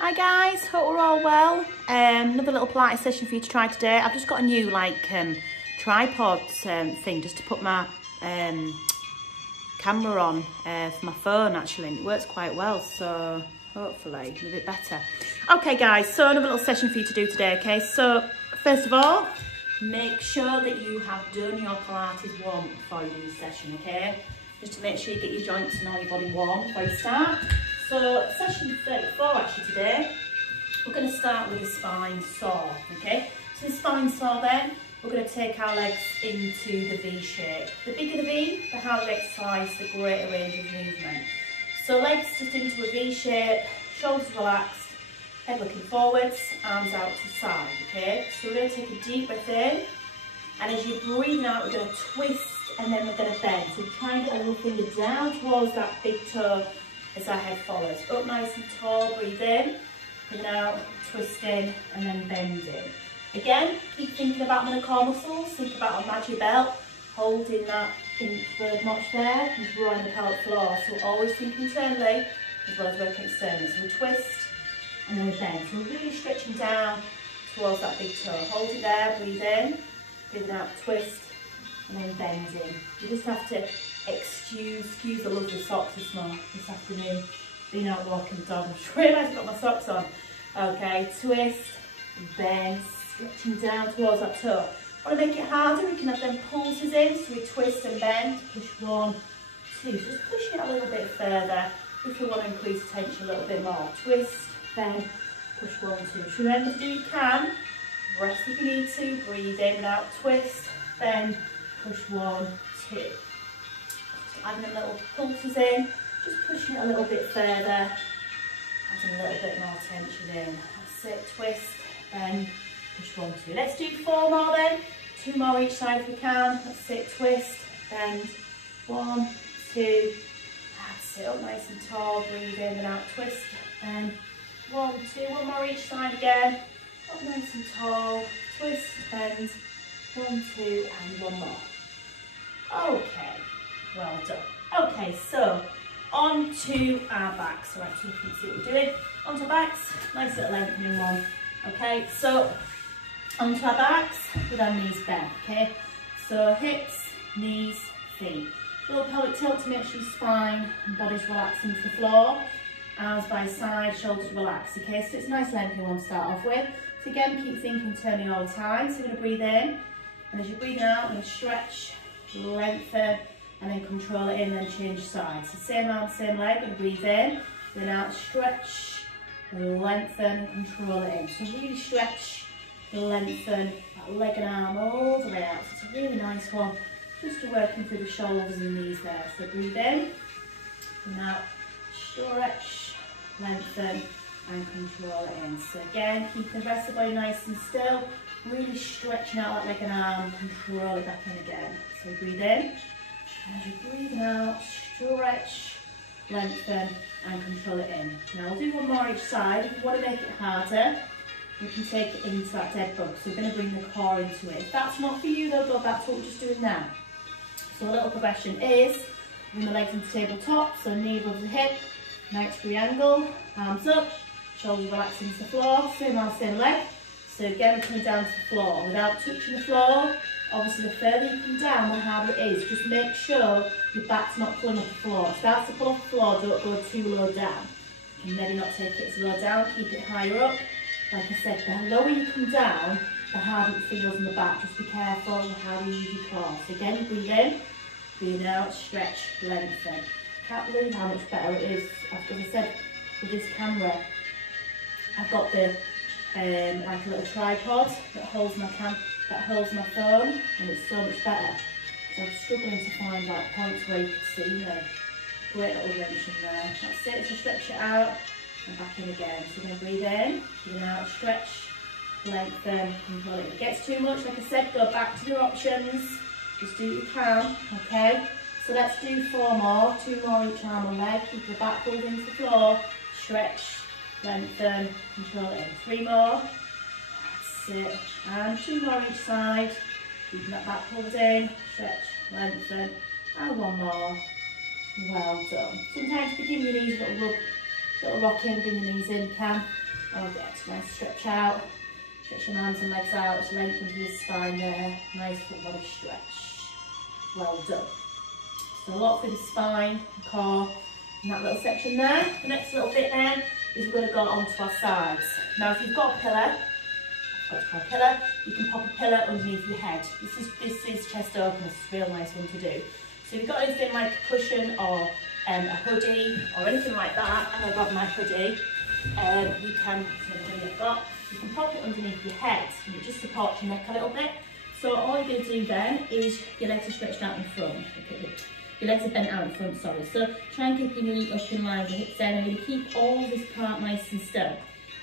Hi guys, hope we're all well. Another little Pilates session for you to try today. I've just got a new tripod thing just to put my camera on for my phone actually, and it works quite well, so hopefully a bit better. Okay guys, so another little session for you to do today, okay? So first of all, make sure that you have done your Pilates warm before you do the session, okay? Just to make sure you get your joints and all your body warm before you start. So session 34 actually today, we're going to start with a spine saw, okay? So the spine saw then, we're going to take our legs into the V shape. The bigger the V, the harder the exercise, the greater range of movement. So legs just into a V shape, shoulders relaxed, head looking forwards, arms out to the side, okay? So we're going to take a deep breath in, and as you're breathing out, we're going to twist and then we're going to bend. So try and get a little finger down towards that big toe as our head follows. Up nice and tall, breathe in, breathe out, twisting and then bending. Again, keep thinking about the core muscles, think about a magic belt, holding that in third notch there and drawing the pelvic floor. So we're always think internally as well as working externally. So we twist and then we bend. So we're really stretching down towards that big toe. Hold it there, breathe in, breathe out, twist and then bending. You just have to excuse the lovely socks this afternoon, being out walking the dog. I just realised I've got my socks on. Okay, twist, bend, stretching down towards that toe. Want to make it harder, we can have them pulses in, so we twist and bend, push 1, 2, just pushing it a little bit further if we want to increase tension a little bit more. Twist, bend, push 1, 2. Just remember to do you can, rest if you need to, breathe in and out, twist, bend, push 1, 2. Just adding a little pulses in, just pushing it a little bit further, adding a little bit more tension in. That's it, twist, bend, push 1, 2. Let's do 4 more then, 2 more each side if we can. That's it, twist, bend, 1, 2. That's it, up nice and tall, breathe in and out, twist, bend, 1, 2. 1 more each side again, up nice and tall, twist, bend, 1, 2, and 1 more. Okay, well done. Okay, so on to our backs. So actually you can see what we're doing. On to our backs, nice little lengthening one. Okay, so onto our backs with our knees bent, okay? So hips, knees, feet. Little pelvic tilt to make sure your spine and body's relaxing to the floor. Arms by side, shoulders relaxed, okay? So it's a nice lengthening one to start off with. So again, keep thinking turning all the time. So we're gonna breathe in, and as you're breathing out, we're gonna stretch, lengthen, and then control it in, then change sides. So same arm, same leg, gonna breathe in, then out, stretch, lengthen, and control it in. So really stretch, lengthen that leg and arm all the way out. So it's a really nice one, just to working through the shoulders and knees there. So breathe in, and out, stretch, lengthen, and control it in. So again, keep the rest of the body nice and still, really stretching out that leg and arm, control it back in again. So breathe in, and as you're breathing out, stretch, lengthen, and control it in. Now we'll do 1 more each side. If you want to make it harder, we can take it into that dead bug. So we're going to bring the core into it. If that's not for you though, go back to what we're just doing now. So a little progression is, bring the legs into tabletop, so knee above the hip, 90-degree angle, arms up, shoulders relaxing to the floor, same arm, same leg. So again, we're coming down to the floor without touching the floor. Obviously, the further you come down, the harder it is. Just make sure your back's not pulling off the floor. If it starts to pull off the floor, don't go too low down. You can maybe not take it as low down, keep it higher up. Like I said, the lower you come down, the harder it feels in the back. Just be careful how you use your core. So again, breathe in, breathe out, stretch, lengthen. Can't believe how much better it is. As I said, with this camera, I've got the like a little tripod that holds my phone, and it's so much better. So I'm struggling to find like points where you can see the great little wrench in there. That's it, so stretch it out and back in again. So we're going to breathe in, breathe out, stretch, lengthen, control it. If it gets too much, like I said, go back to your options. Just do what you can, okay? So let's do 4 more, 2 more each arm and leg. Keep the back pulled into the floor, stretch, lengthen, control it in. 3 more, that's it, and 2 more each side, keeping that back pulled in, stretch, lengthen, and 1 more. Well done. Sometimes begin your knees, little rock in, bring your knees in, you can. Oh, good. Nice stretch out. Stretch your arms and legs out. Just lengthen through the spine there. Nice full body stretch. Well done. So a lot through the spine, the core, and that little section there. The next little bit then is we're going to go onto our sides. Now, if you've got a pillow, you can pop a pillow underneath your head. This is chest openers. It's a real nice one to do. So if you've got anything like a cushion or a hoodie or anything like that, and I've got my hoodie, you can pop it underneath your head and it just supports your neck a little bit. So all you're going to do then is your legs are stretched out in front. Okay, your legs are bent out in front, sorry. So try and keep your knee up in line with your hips down, and you're going to keep all this part nice and still.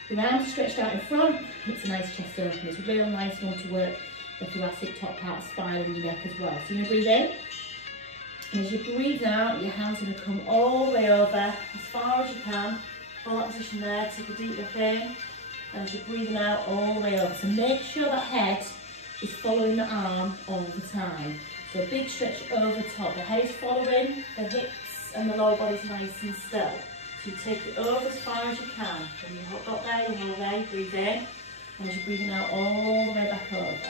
Your arms are stretched out in front. It's a nice chest open. It's a real nice one to work the thoracic top part, spine and your neck as well. So you're going to breathe in. And as you breathe out, your hands are going to come all the way over as far as you can. Hold that position there, take a deep breath in. And as you're breathing out all the way over. So make sure the head is following the arm all the time. So a big stretch over top. The head is following the hips and the lower body's nice and still. So you take it over as far as you can. When you got there, you hold there, you breathe in. And as you're breathing out all the way back over.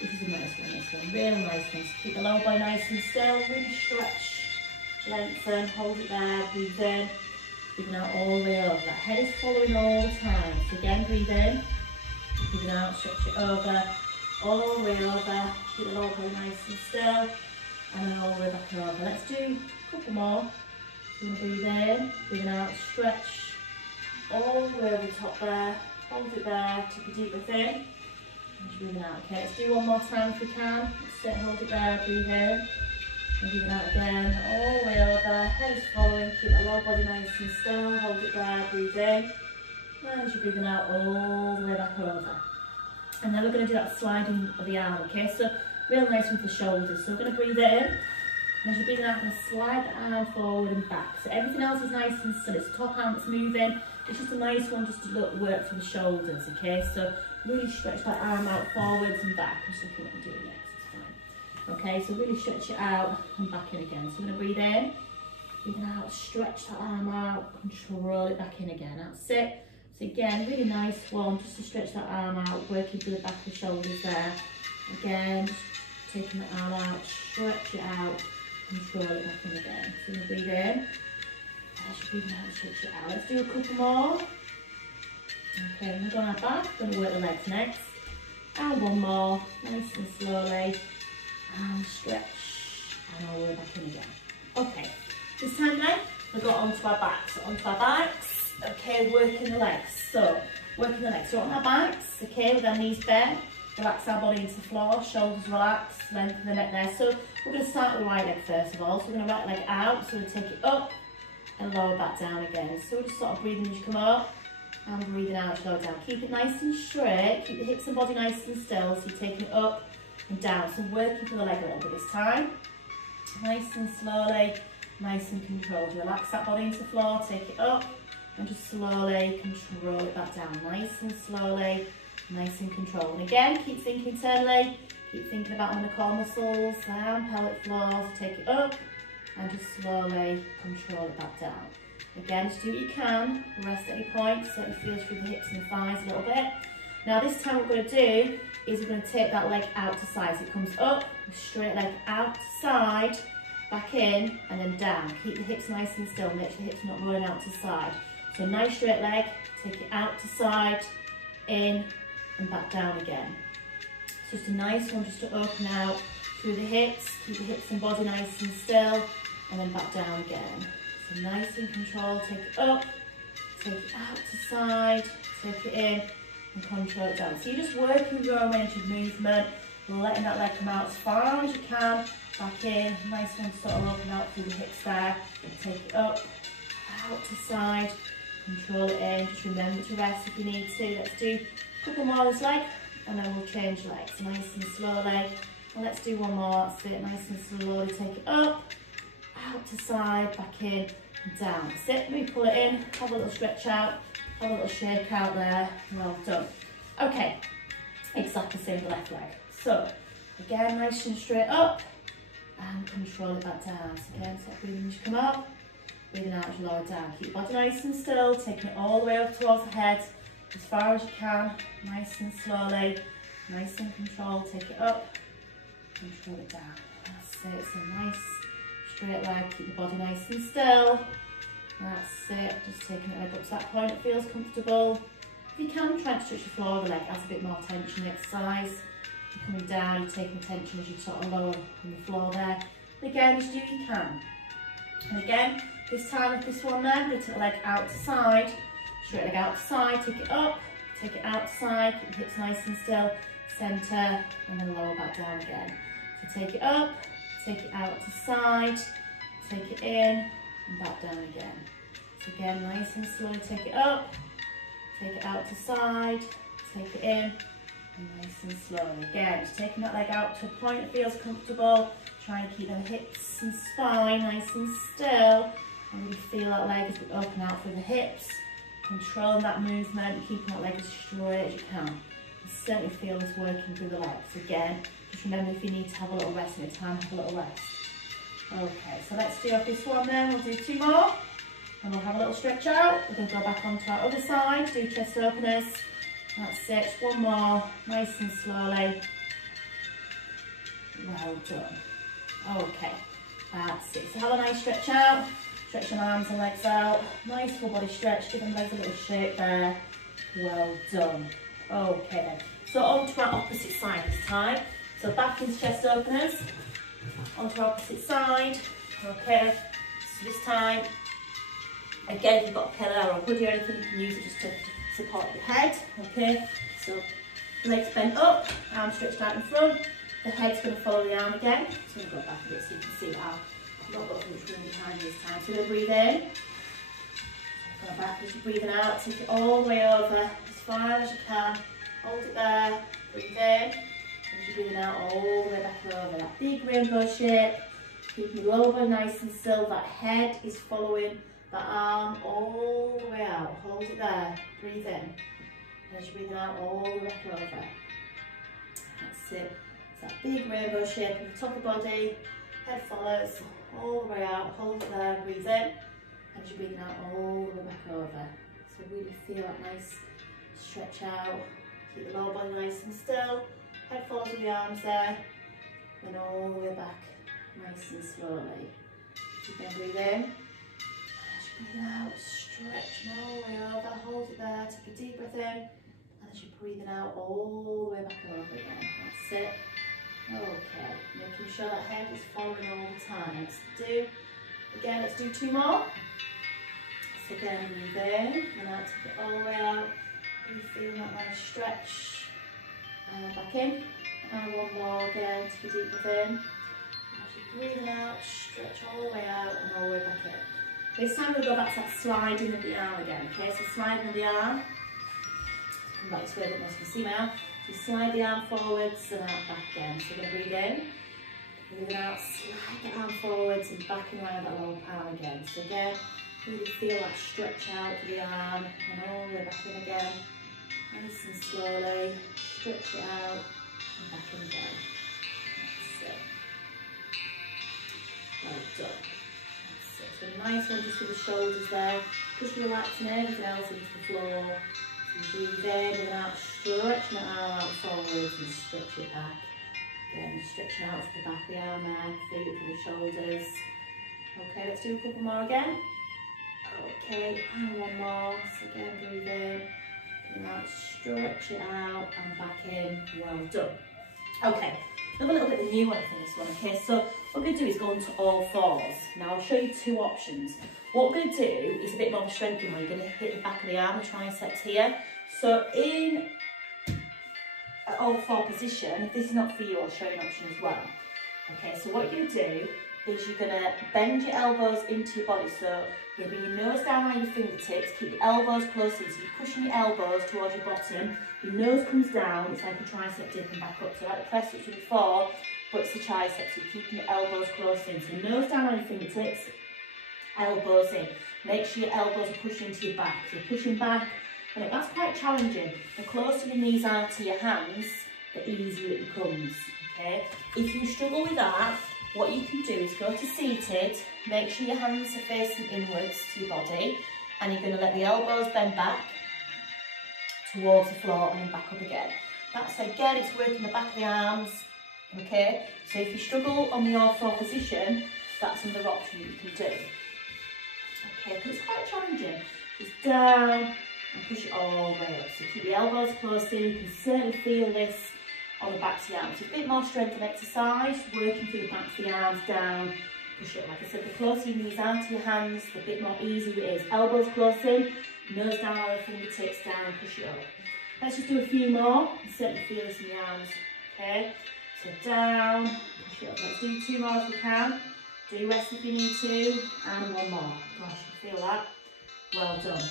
This is a nice one, this one. Real nice one. So keep the lower body nice and still. Really stretch, lengthen, hold it there, breathe in. Breathing out all the way over. That head is following all the time. So again, breathe in. Breathing out, stretch it over. All the way over. Keep the lower body nice and still. And then all the way back over. Let's do a couple more. So you're going to breathe in, breathing out, stretch. All the way over the top there. Hold it there. Take a deep breath in. And you're breathing out. Okay, let's do one more time if we can. Let's sit, hold it there, breathe in. And breathing out again, all the way over, head is following, keep the lower body nice and still, hold it there, breathe in. And as you're breathing out, all the way back over. And then we're going to do that sliding of the arm, okay? So, real nice with the shoulders. So we're going to breathe it in, and as you're breathing out, we're going to slide the arm forward and back. So everything else is nice and still. It's the top arm that's moving. It's just a nice one just to work for the shoulders, okay? So really stretch that arm out forwards and back. I'm just looking at what I'm doing next. Okay, so really stretch it out and back in again. So we're going to breathe in, breathing out, stretch that arm out, control it back in again. That's it. So again, really nice one, just to stretch that arm out, working through the back of the shoulders there. Again, just taking the arm out, stretch it out, control it back in again. So we're going to breathe in, as you're breathing out, stretch it out. Let's do a couple more. Okay, we're going to go on our back, we're going to work the legs next. And one more, nice and slowly. And stretch, and all the way back in again. Okay, this time then, we'll go onto our backs. So onto our backs, okay, working the legs. So, working the legs. So on our backs, okay, with our knees bent, relax our body into the floor, shoulders relaxed, lengthen the neck there. So, we're going to start with the right leg first of all. So, we're going to right leg out, so we'll take it up and lower back down again. So, we're just sort of breathing as you come up and breathing out as you lower down. Keep it nice and straight, keep the hips and body nice and still. So, you're taking it up and down, so working for the leg a little bit this time. Nice and slowly, nice and controlled. Relax that body into the floor, take it up, and just slowly control it back down. Nice and slowly, nice and controlled. And again, keep thinking internally, keep thinking about on the core muscles, down, pelvic floors, take it up, and just slowly control it back down. Again, just do what you can, rest at any point, let it feel through the hips and thighs a little bit. Now this time what we're going to do is we're going to take that leg out to side. So it comes up, straight leg out to side, back in, and then down. Keep the hips nice and still, make sure the hips are not rolling out to side. So nice straight leg, take it out to side, in, and back down again. So just a nice one just to open out through the hips, keep the hips and body nice and still, and then back down again. So nice and controlled, take it up, take it out to side, take it in, and control it down. So you're just working your own range of movement, letting that leg come out as far as you can, back in, nice one to sort of open out through the hips there, take it up, out to side, control it in, just remember to rest if you need to. Let's do a couple more of this leg, and then we'll change legs, nice and slowly, and let's do one more, that's it, nice and slowly, take it up, out to side, back in, and down, that's it, maybe pull it in, have a little stretch out, have a little shake out there, well done. Okay, exactly the same with the left leg. So, again, nice and straight up, and control it back down. So again, stop breathing as you come up, breathing out as you lower down. Keep your body nice and still, taking it all the way up towards the head, as far as you can, nice and slowly, nice and controlled. Take it up, control it down. That's it. So nice straight leg, keep the body nice and still. That's it, just taking it leg up to that point, it feels comfortable. If you can, try to touch the floor of the leg, adds a bit more tension exercise. You're coming down, you're taking tension as you sort of lower on the floor there. And again, just do what you can. And again, this time with this one then, going to take the leg out to side, straight leg out to side, take it up, take it out to side, keep the hips nice and still, centre, and then lower back down again. So take it up, take it out to side, take it in, and back down again. So again, nice and slowly take it up, take it out to side, take it in, and nice and slowly. Again, just taking that leg out to a point that feels comfortable, trying to keep them hips and spine nice and still, and really feel that leg as we open out through the hips, controlling that movement, keeping that leg as straight as you can. You certainly feel this working through the legs. Again, just remember if you need to have a little rest in a time, have a little rest. Okay, so let's do off this one then, we'll do 2 more, and we'll have a little stretch out. We're going to go back onto our other side, do chest openers. That's it, just 1 more, nice and slowly. Well done. Okay, that's it. So have a nice stretch out, stretch your arms and legs out, nice full body stretch, give them legs a little shake there. Well done. Okay then, so on to our opposite side this time. So back into chest openers, onto our opposite side. Okay, so this time, again, if you've got a pillow or a hoodie or anything, you can use it just to support your head. Okay, so legs bent up, arms stretched out in front. The head's going to follow the arm again. So I'm going to go back a bit so you can see how I've not got so much room behind this time. So we're going to breathe in, go back as you're breathing out, take it all the way over as far as you can. Hold it there, breathe in, as you're breathing out all the way back over. That big rainbow shape, keeping your lower body nice and still. That head is following the arm all the way out. Hold it there, breathe in, as you're breathing out all the way back over. That's it. It's that big rainbow shape at the top of the body, head follows all the way out, hold it there, breathe in, and as you're breathing out all the way back over. So really feel that nice stretch out, keep the lower body nice and still, head follows with the arms there, and all the way back, nice and slowly. So you can breathe in, as you breathe out, stretch all the way over, hold it there, take a deep breath in, and as you're breathing out all the way back over again. That's it. Okay, making sure that head is following all the time. Let's do 2 more. So again, breathe in, and out, take it all the way out. Really feel that nice stretch. And back in. And 1 more again, take a deep breath in. As you're breathing out, stretch all the way out and all the way back in. This time we'll go back to that sliding of the arm again. Okay, so sliding of the arm. Come back this way, but most can see my arm. So slide the arm forwards and out back again. So we're going to breathe in, breathe out, slide the arm forwards and back and around that lower palm again. So again, really feel that stretch out for the arm and all the way back in again. Nice and slowly, stretch it out and back in again. That's it. Well done. That's it. So a nice one just with the shoulders there, just relaxing everything else into the floor. Breathe in and out, stretching the arm out forwards and stretch it back. Again, stretching out to the back of the arm there, feel it for the shoulders. Okay, let's do a couple more again. Okay, and 1 more. So again, breathe in and out, stretch it out and back in. Well done. Okay, another little bit of a new one for this one. Okay, so what we're going to do is go into all 4s. Now I'll show you 2 options. What we're going to do is a bit more of a strengthening one. You're going to hit the back of the arm, the triceps here. So in all 4 position, if this is not for you, I'll show you an option as well. Okay, so what you're going to do is you're going to bend your elbows into your body. So you bring your nose down on your fingertips, keep your elbows close in. So you're pushing your elbows towards your bottom. Your nose comes down, it's like a tricep dip and back up. So like the press ups before, but it's the triceps. So you're keeping your elbows close in. So nose down on your fingertips, elbows in. Make sure your elbows are pushing into your back. So you're pushing back, and that's quite challenging. The closer your knees are to your hands, the easier it becomes, okay? If you struggle with that, what you can do is go to seated, make sure your hands are facing inwards to your body, and you're going to let the elbows bend back. towards the floor and then back up again. That's again, it's working the back of the arms, okay? So if you struggle on the all-four position, that's another option that you can do. Okay, because it's quite challenging. Just down and push it all the way up. So keep the elbows close in, you can certainly feel this on the backs of the arms. So a bit more strength and exercise, working through the backs of the arms, down, push it up. Like I said, the closer your knees are to your hands, the bit more easy it is. Elbows close in, nose down on the fingertips, down and push it up. Let's just do a few more and certainly feel this in the arms, okay? So down, push it up. Let's do 2 more if we can. Do rest if you need to, and 1 more. Gosh, you feel that? Well done.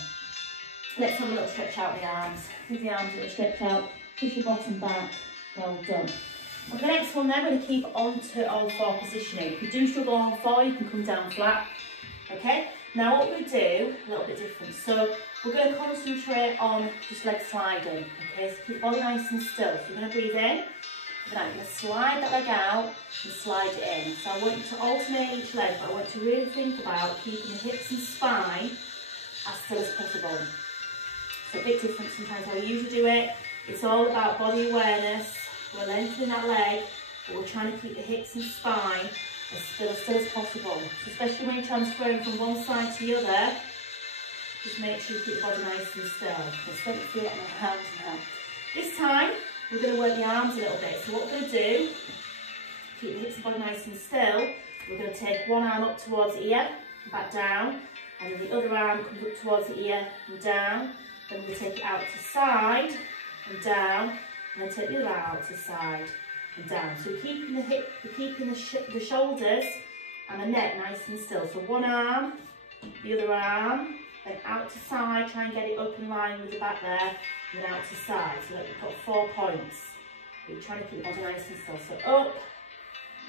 Let's have a little stretch out the arms. Give the arms a little stretch out, push your bottom back. Well done. On the next one then, we're going to keep on to all-four positioning. If you do struggle on all four, you can come down flat. Okay? Now what we're going to do, a little bit different. So we're going to concentrate on just leg sliding. Okay, so keep the body nice and still. So you're going to breathe in. Then I'm going to slide that leg out and slide it in. So I want you to alternate each leg, but I want you to really think about keeping the hips and spine as still as possible. It's a bit different sometimes how we usually do it. It's all about body awareness. We're lengthening that leg, but we're trying to keep the hips and spine as still as possible. So especially when you're transferring from one side to the other, just make sure you keep the body nice and still. Just don't feel it on my hands now. This time, we're going to work the arms a little bit. So what we're going to do, keep the hips and body nice and still. We're going to take one arm up towards the ear, and back down, and then the other arm comes up towards the ear and down. Then we're going to take it out to side and down, and then take the other arm out to side and down. So we're keeping the hip, we're keeping the shoulders and the neck nice and still. So one arm, the other arm, then out to side, try and get it up in line with the back there, and then out to side. So like we've got 4 points. We're trying to keep the body nice and still. So up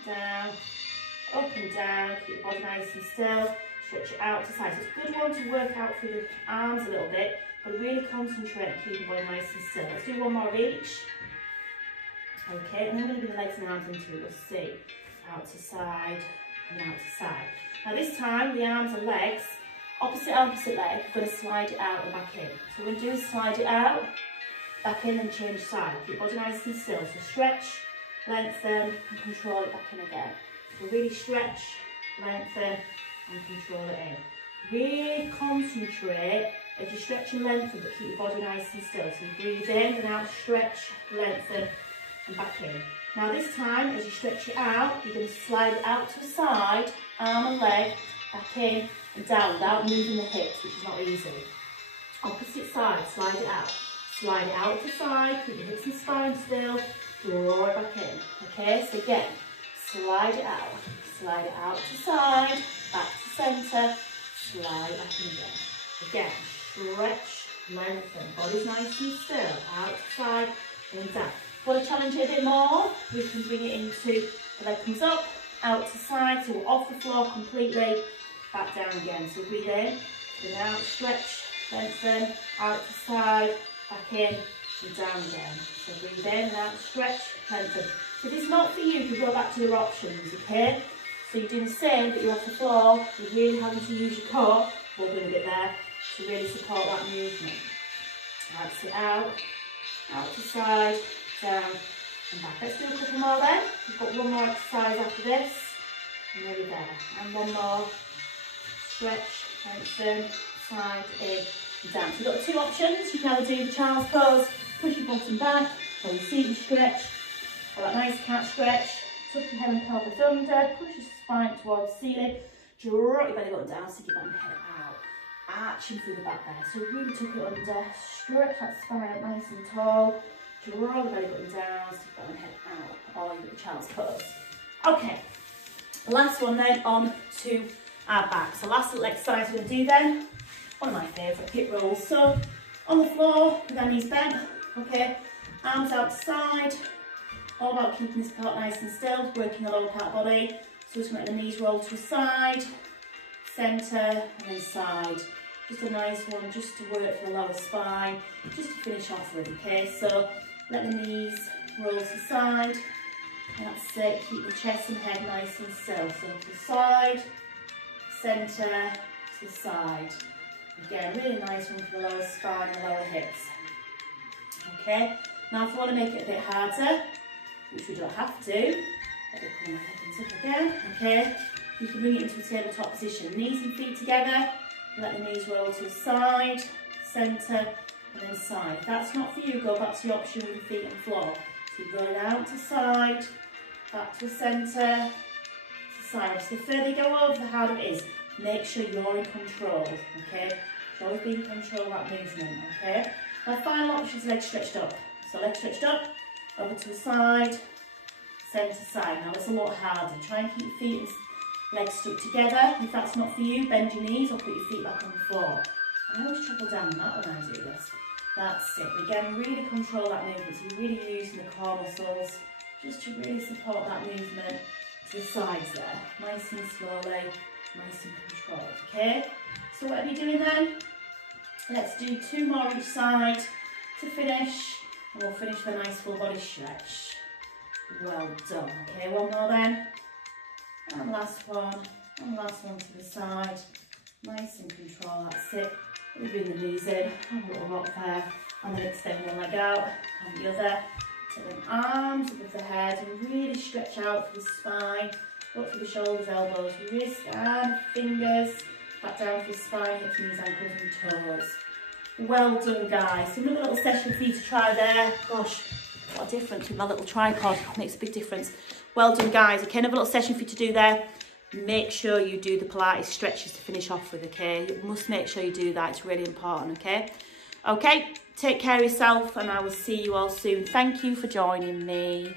and down, keep the body nice and still, stretch it out to side. So it's a good one to work out through the arms a little bit, but really concentrate on keeping the body nice and still. Let's do 1 more of each. Okay, and then we're going to bring the legs and arms into it. We'll see. Out to side and out to side. Now this time, the arms and legs, opposite leg, we're going to slide it out and back in. So what we're going to do is slide it out, back in and change side. Keep your body nice and still. So stretch, lengthen and control it back in again. So really stretch, lengthen and control it in. Really concentrate as you stretch and lengthen, but keep your body nice and still. So you breathe in and out, stretch, lengthen and back in. Now this time, as you stretch it out, you're going to slide it out to the side, arm and leg, back in and down without moving the hips, which is not easy. Opposite side, slide it out. Slide it out to side, keep your hips and spine still, draw it back in. Okay, so again, slide it out to side, back to centre, slide back in again. Again, stretch, lengthen, body's nice and still, out to side and down. Want to challenge it a bit more? We can bring it into, the leg comes up, out to side, so we're off the floor completely, back down again. So breathe in, then out, stretch, lengthen, out to side, back in, and down again. So breathe in and out, stretch, lengthen. If it's not for you, you go back to your options, okay? So you're doing the same, but you're off the floor, you're really having to use your core, wobbling a bit there, to really support that movement. Right, sit out to side, down and back. Let's do a couple more then. We've got 1 more exercise after this. And nearly there. And 1 more. Stretch, lengthen, side, in, and down. So you've got 2 options. You can either do the child's pose, push your bottom back, or your seated stretch, or that nice cat stretch. Tuck your head and pelvis under, push your spine towards the ceiling, draw your belly button down, stick your bottom head out. Arching through the back there. So really tuck it under, stretch that spine up nice and tall. Draw the belly button down, stick your bottom head out, or you've got the child's pose. Okay, last one then, on to our back. So last little exercise we're going to do then, one of my favourite hip rolls. So on the floor with our knees bent, okay, arms out to side, all about keeping this part nice and still, working the lower part body. So just let the knees roll to the side, centre and then side. Just a nice one just to work for the lower spine, just to finish off with, okay? So let the knees roll to the side, and that's it, keep the chest and head nice and still. So to the side, centre, to the side. Again, really nice one for the lower spine and lower hips. Okay, now if you want to make it a bit harder, which we don't have to, let me pull my head up again, okay, you can bring it into a tabletop position, knees and feet together, let the knees roll to the side, centre, and then side. If that's not for you, go back to your option with your feet on the floor. So you roll it out to side, back to centre, to side. So the further you go over, the harder it is. Make sure you're in control, okay? You always be in control of that movement, okay? My final option is legs stretched up. So legs stretched up, over to the side, centre, side. Now it's a lot harder. Try and keep your feet and legs stuck together. If that's not for you, bend your knees or put your feet back on the floor. I always travel down the mat when I do this. That's it. Again, really control that movement. So you're really using the core muscles just to really support that movement to the sides there. Nice and slowly, nice and controlled, okay? So what are you doing then? Let's do 2 more each side to finish, and we'll finish with a nice full body stretch. Well done, okay? One more then. And last one, and last one to the side. Nice and control, that's it. We bring the knees in, have a little rock there, and then extend one leg out, and the other. Take them arms above the head and really stretch out through the spine, go up through the shoulders, elbows, wrist and fingers, back down through the spine, hips, knees, ankles and toes. Well done guys, so another little session for you to try there. Gosh, what a difference with my little tripod, makes a big difference. Well done guys, okay, another little session for you to do there. Make sure you do the Pilates stretches to finish off with, okay? You must make sure you do that, it's really important, okay? Okay, take care of yourself and I will see you all soon. Thank you for joining me.